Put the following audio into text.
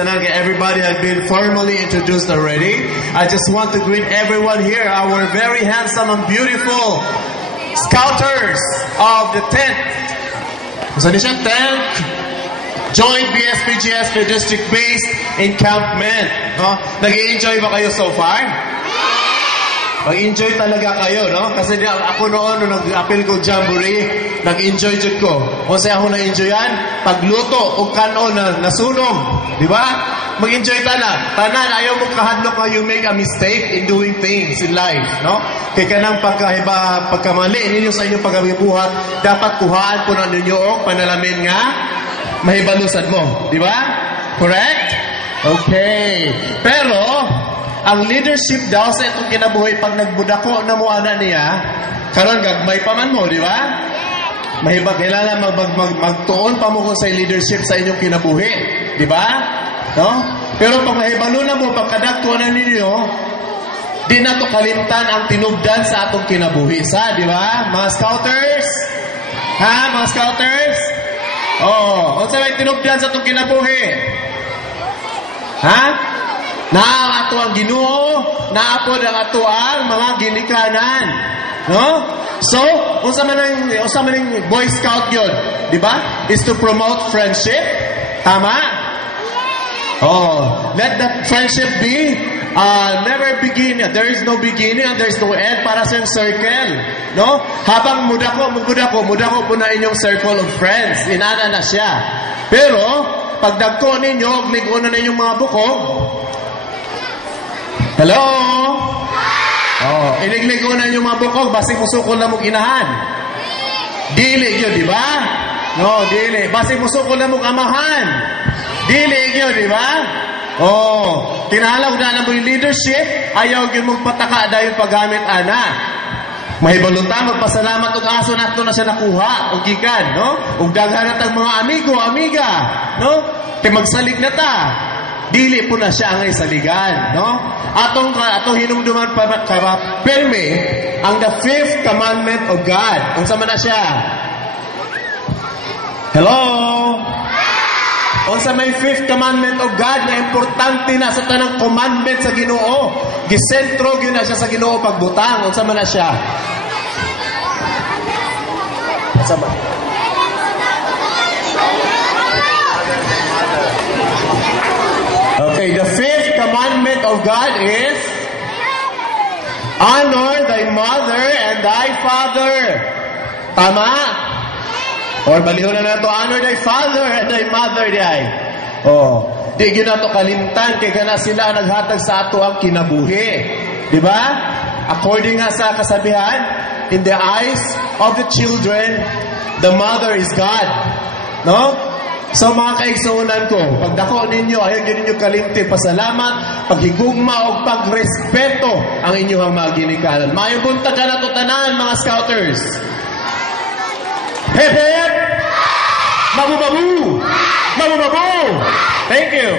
Everybody has been formally introduced already. I just want to greet everyone here, our very handsome and beautiful Scouters of the 10th. Saan siya? 10th Joint BSPGS District-Based Encampment. No? Nag-i-enjoy ba kayo so far? Mag-enjoy talaga kayo, no? Kasi ako noon, nung nag-appeal ko Jamboree, nag-enjoy jud ko. Kung sa'yo ako na-enjoyan, pagluto o kanon na nasunog. Di ba? Mag-enjoy tanan, ayaw mo kahadlok na you make a mistake in doing things in life, no? Kaya kanang pagkamali ninyo sa inyong pagkabuhat, dapat kuhaan po na ninyo o panalamin nga, mahibalusan mo. Di ba? Correct? Okay. Pero, ang leadership daw sa itong kinabuhi, pag nagbudako na mo ana niya, karon gagmay pa man mo, di ba? Kailangan magtuon pa mo kung sa leadership sa inyong kinabuhi, di ba? No? Pero pag mahibalo na mo, pagkadagtuan na ninyo, di na to kalimtan ang tinubdan sa atong kinabuhi sa, di ba? Mga Scouters? Ha? Mga Scouters? Oh, unsa may tinubdan sa atong kinabuhi? Ha? Na ato ang Ginoo, naapod ang ato ang mga ginikanan. No? So, unsa man ang Boy Scout yun, di ba? Is to promote friendship. Tama? Oh, let that friendship be never begin. There is no beginning and there is no end para sa circle. No? Habang mudako po na inyong circle of friends. Inana na siya. Pero, pagdagko ninyo, ligo na ninyong mga bukog. Hello? Oh, inigligo na yung mga bukog, basig musukol na mong inahan. Dili yun, di ba? No, dili. Basig musukol na mong amahan. Dili yun, di ba? Oh, kinahalaw na mo yung leadership, ayaw yun mong pataka dahil paggamit ana. Mahibalutan, magpasalamat og aso nato na siya nakuha, og gikan, no? Og daghan natang mga amigo, amiga, no? Kay magsalig na ta. Dili po na siya ang isaligan, no? Atong hinumduman pa perme ang the 5th commandment of God. Unsa man na siya? Hello? Unsa may 5th commandment of God na importante na sa tanang commandment sa Ginoo. Gisentro gyud na siya sa Ginoo pagbutang. Unsa man na siya? Unsa man? Okay, the 5th commandment of God is honor thy mother and thy father. Tama? Or balihon na to, honor thy father and thy mother diay. Oh, di gyud nato kalimtan kay kana sila ang naghatag sa ato ang kinabuhi. Di ba? According nga sa kasabihan, in the eyes of the children, the mother is God. No? So mga kaigsuunan ko, pagdako ninyo, ayaw ninyo kalimti, pasalamat, paghigugma o pagrespeto ang inyong mga ginikanan. Mayong buntag ka na to tanan, mga Scouters. Hep hep! Mabubabu! Mabubabu! Thank you!